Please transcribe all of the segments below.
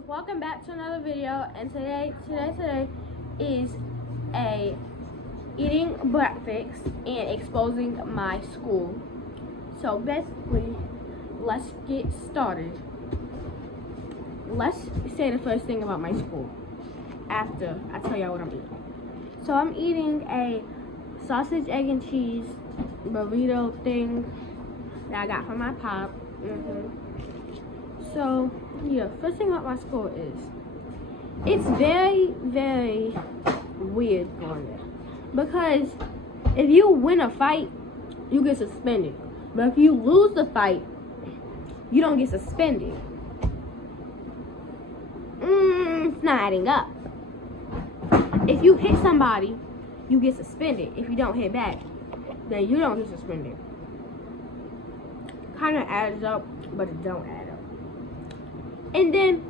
welcome back to another video, and today is a eating breakfast and exposing my school. So basically, let's get started. Let's say the first thing about my school after I tell y'all what I'm eating. So I'm eating a sausage, egg, and cheese burrito thing that I got from my pop. So yeah, first thing about my school is it's very, very weird going there, because if you win a fight, you get suspended, but if you lose the fight, you don't get suspended. It's not adding up. If you hit somebody, you get suspended. If you don't hit back, then you don't get suspended. Kind of adds up, but it don't add up. And then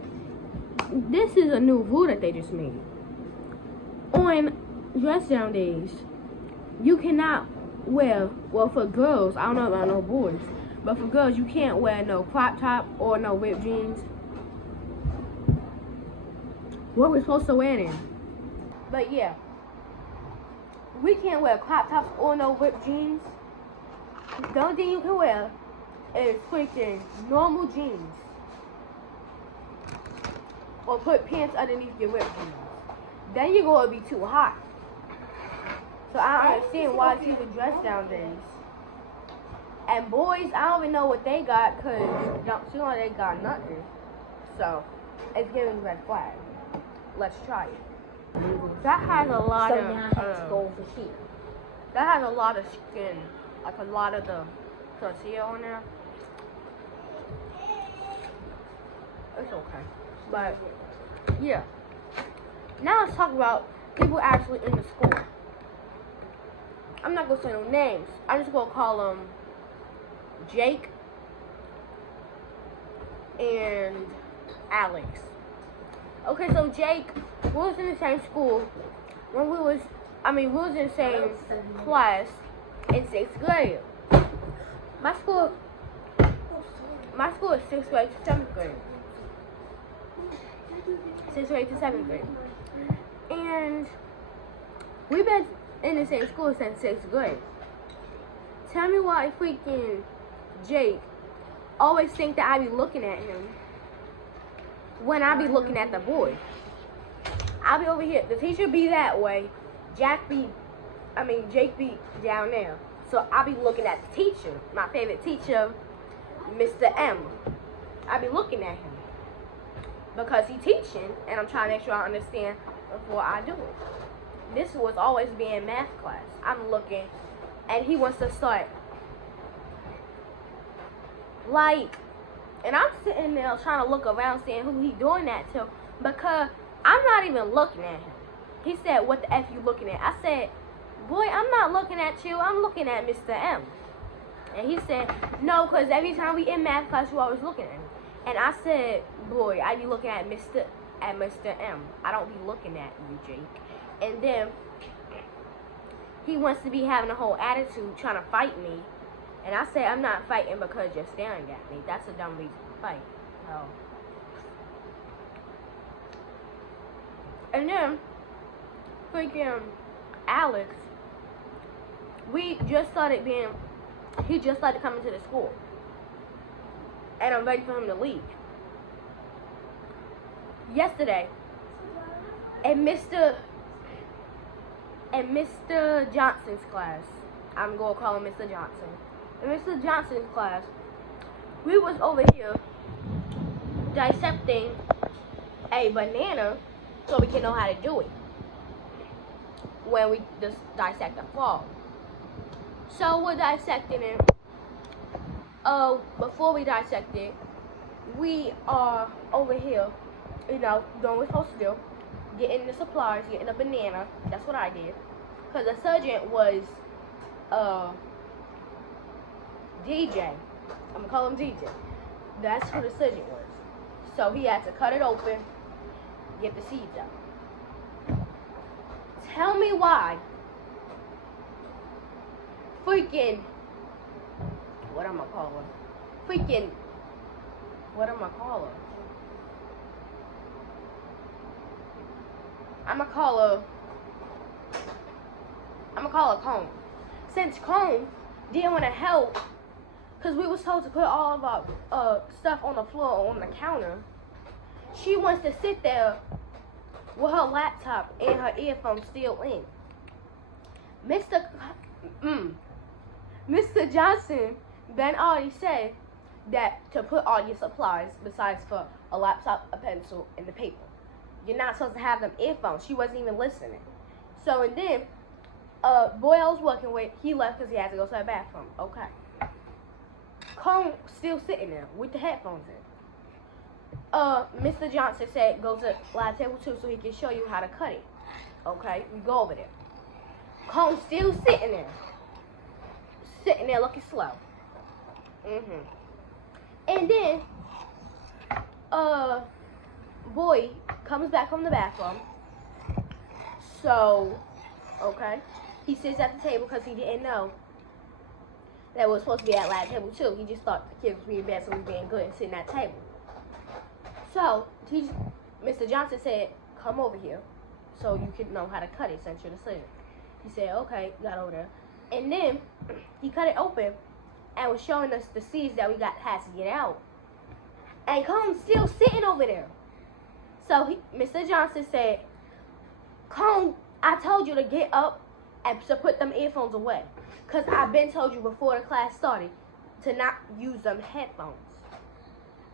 this is a new rule that they just made. On dress down days, you cannot wear, well, for girls, I don't know about no boys, but for girls, you can't wear no crop top or no ripped jeans. What we're supposed to wear then? But yeah, we can't wear crop tops or no ripped jeans. The only thing you can wear is freaking normal jeans, or put pants underneath your ripped jeans. Then you're going to be too hot. So I don't understand why people dress down days. And boys, I don't even know what they got, because don't seem like they got nothing. So it's giving red flag. Let's try it. That has a lot of go over here. That has a lot of skin, like a lot of the tortilla on there. It's okay, but yeah. Now let's talk about people actually in the school. I'm not gonna say no names. I'm just gonna call them Jake and Alex. Okay, so Jake, we was in the same school when we was in the same class in 6th grade. My school is 6th grade to 7th grade. 6th grade to 7th grade. And we've been in the same school since 6th grade. Tell me why freaking Jake always think that I be looking at him when I be looking at the boy. I be over here. The teacher be that way. Jake be down there. So I be looking at the teacher. My favorite teacher, Mr. M. I be looking at him because he teaching, and I'm trying to make sure I understand before I do it. This was always being math class. I'm looking, and he wants to start like, and I'm sitting there trying to look around, seeing who he doing that to, because I'm not even looking at him. He said, "What the F you looking at?" I said, "Boy, I'm not looking at you. I'm looking at Mr. M." And he said, "No, because every time we in math class, you always looking at me." And I said, "Boy, I be looking at Mr. M. I don't be looking at you, Jake." And then he wants to be having a whole attitude, trying to fight me. And I said, "I'm not fighting because you're staring at me. That's a dumb reason to fight." No. And then freaking Alex, he just started coming to the school, and I'm ready for him to leave. Yesterday, in Mr. Johnson's class, I'm gonna call him Mr. Johnson. In Mr. Johnson's class, we was over here dissecting a banana so we can know how to do it when we just dissect a frog. So we're dissecting it. Before we dissect it, we are over here, doing what we're supposed to do, getting the supplies, getting a banana. That's what I did, because the surgeon was DJ. I'm gonna call him DJ. That's who the surgeon was. So he had to cut it open, get the seeds out. Tell me why freaking, what am I calling? I'ma call her Cone. Since Cone didn't want to help, because we was told to put all of our stuff on the floor on the counter, she wants to sit there with her laptop and her earphones still in. Mr. Johnson then already said that to put all your supplies besides for a laptop, a pencil, and the paper. You're not supposed to have them earphones. She wasn't even listening. So, and then, boy I was working with, he left because he had to go to the bathroom. Okay. Cone still sitting there with the headphones in. Mr. Johnson said go to lab table 2 so he can show you how to cut it. Okay, we go over there. Cone still sitting there looking slow. And then, boy comes back from the bathroom. So, okay, he sits at the table because he didn't know that was supposed to be at lab table 2. He just thought the kids was being bad, so he was being good and sitting at the table. So, Mr. Johnson said, come over here so you can know how to cut it since you're the student. He said, okay, got over there. And then he cut it open and was showing us the seeds that we had to get out. And Cone's still sitting over there. So Mr. Johnson said, Cone, I told you to get up and to put them earphones away. Because I've been told you before the class started to not use them headphones.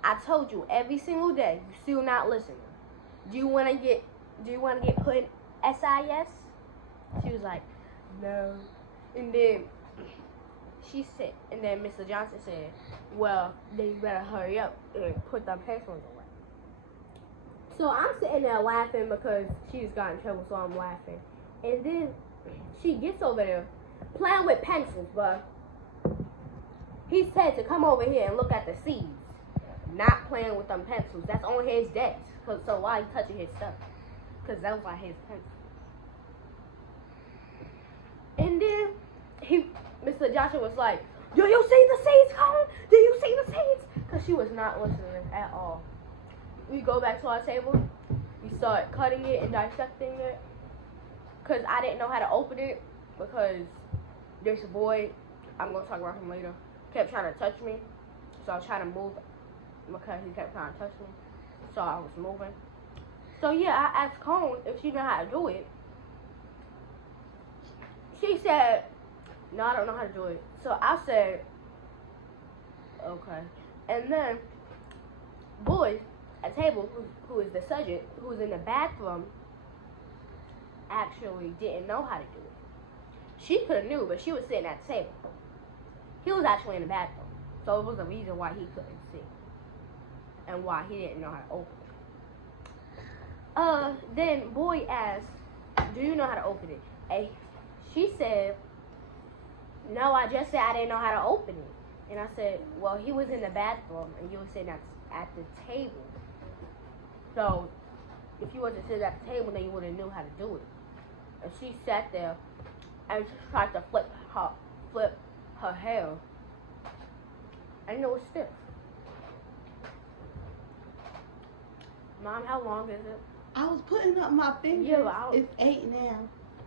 I told you every single day. You still not listening. Do you want to get put in SIS? She was like, no. And then she said, and then Mr. Johnson said, well, then you better hurry up and put them headphones away. So I'm sitting there laughing because she's got in trouble, so I'm laughing. And then she gets over there playing with pencils, but he said to come over here and look at the seeds, not playing with them pencils. That's on his desk. So why he touching his stuff? Because that was like his pencil. And then Mr. Johnson was like, do you see the seeds, Cone? Do you see the seeds? Because she was not listening at all. We go back to our table. We start cutting it and dissecting it. Because I didn't know how to open it. Because there's a boy, I'm going to talk about him later, kept trying to touch me. So I was trying to move because he kept trying to touch me. So I was moving. So yeah, I asked Cone if she knew how to do it. She said, no, I don't know how to do it. So I said, okay. And then, boy at table, who is the subject, who was in the bathroom, actually didn't know how to do it. She could have knew, but she was sitting at the table. He was actually in the bathroom. So it was a reason why he couldn't see. And why he didn't know how to open it. Then boy asked, do you know how to open it? And she said, no, I just said I didn't know how to open it. And I said, well, he was in the bathroom and you were sitting at the table. So if you wasn't sitting at the table, then you wouldn't know how to do it. And she sat there and tried to flip her hair. And it was stiff. Mom, how long is it? I was putting up my fingers. Yeah, it's 8 now.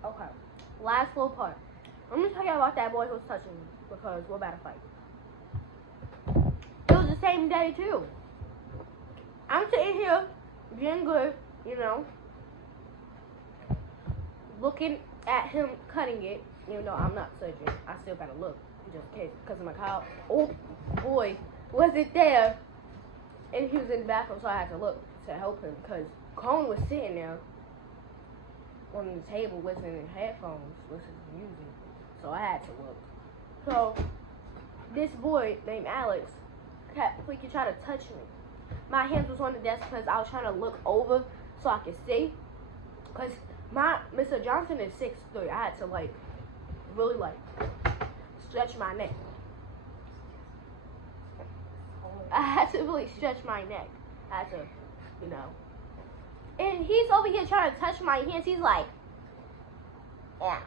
Okay. Last little part. Let me tell you about that boy who was touching me because we're about to fight. It was the same day too. I'm sitting here, being good, you know, looking at him cutting it. Even though I'm not surgeon, I still gotta look just in case because of my cow. Oh boy, was it there? And he was in the bathroom, so I had to look to help him because Cone was sitting there on the table listening to headphones, listening to music. So I had to look. So this boy named Alex kept freaking trying to touch me. My hands was on the desk because I was trying to look over so I could see. Because Mr. Johnson is 6'3". I had to really stretch my neck. I had to really stretch my neck. I had to, you know. And he's over here trying to touch my hands. He's like, yeah.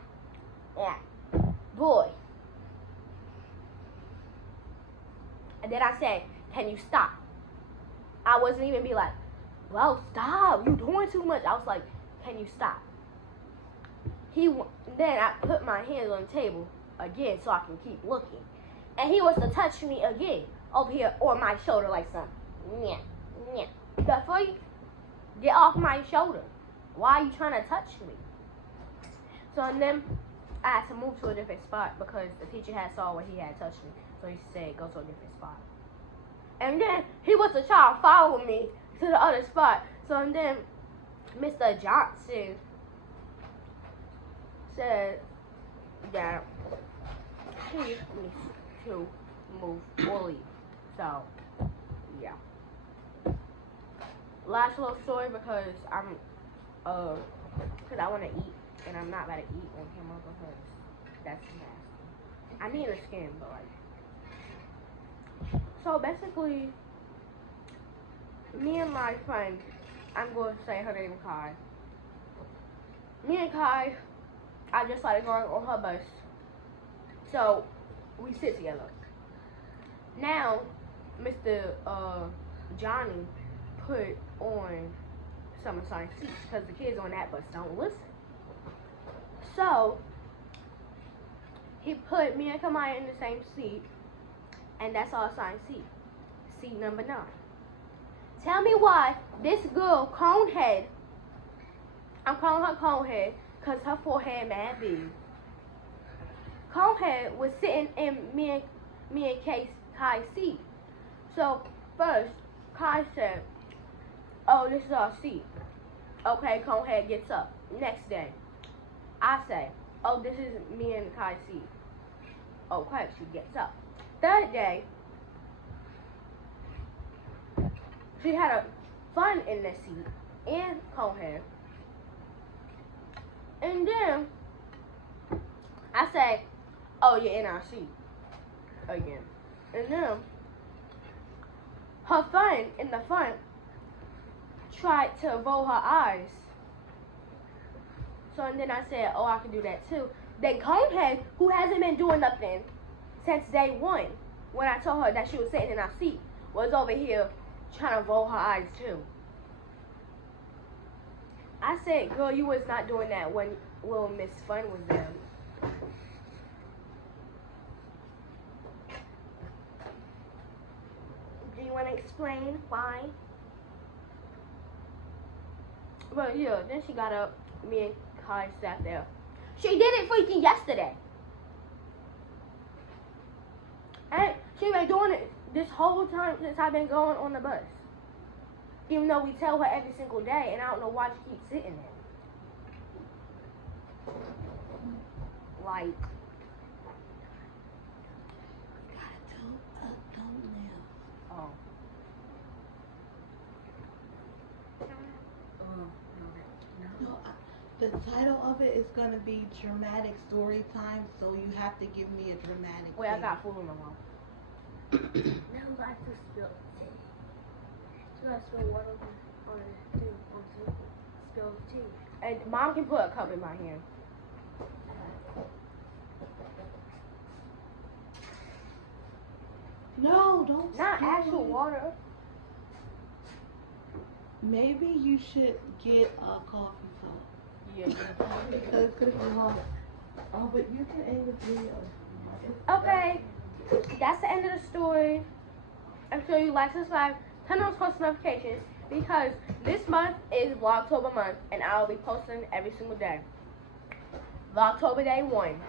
Boy. And then I said, can you stop? I wasn't even be like, well, stop. You're doing too much. I was like, can you stop? Then I put my hands on the table again so I can keep looking. And he was to touch me again over here on my shoulder like something. Yeah, yeah. The freak? Get off my shoulder. Why are you trying to touch me? So and then I had to move to a different spot because the teacher had saw where he had touched me. So he said go to a different spot. And then he was to try to follow me to the other spot. So and then Mr. Johnson said that he needs to move or leave. So, yeah. Last little story because because I want to eat and I'm not about to eat on camera because that's nasty. I need a skin, but like. So basically, me and my friend, I'm going to say her name Kai. Me and Kai, I just started going on her bus. So, we sit together. Now, Mr. Johnny put on some assigned seats because the kids on that bus don't listen. So, he put me and Kamaya in the same seat, and that's our assigned seat. Seat number 9. Tell me why this girl, Conehead, I'm calling her Conehead because her forehead mad big. Conehead was sitting in me and Kai's seat. So first, Kai said, "Oh, this is our seat." Okay, Conehead gets up. Next day, I say, "Oh, this is me and Kai's seat." Okay, she gets up. Third day, she had a fun in the seat and Conehead. And then I say, "Oh, you're in our seat again." And then her friend in the front tried to roll her eyes. So and then I said, "Oh, I can do that too." Then Conehead, who hasn't been doing nothing since day 1, when I told her that she was sitting in our seat, was over here trying to roll her eyes too. I said, "Girl, you was not doing that when little Miss Fun was there." Do you want to explain why? Well, yeah, then she got up. Me and Kai sat there. She did it freaking yesterday. And she been doing it this whole time since I've been going on the bus. Even though we tell her every single day, and I don't know why she keeps sitting there. Like, oh. No, the title of it is gonna be dramatic story time, so you have to give me a dramatic. Wait, I thing. got food in my mouth. Now I have to spill tea. You gotta spill water on the thing, on the table. Spill tea. And Mom can put a cup in my hand. No, don't. Not spill actual it. water. Maybe you should get a coffee cup. Yeah. Because oh, but you can end the video. Okay, that's the end of the story. I'm sure you like, subscribe, turn on post notifications because this month is Vlogtober month and I'll be posting every single day. Vlogtober day 1.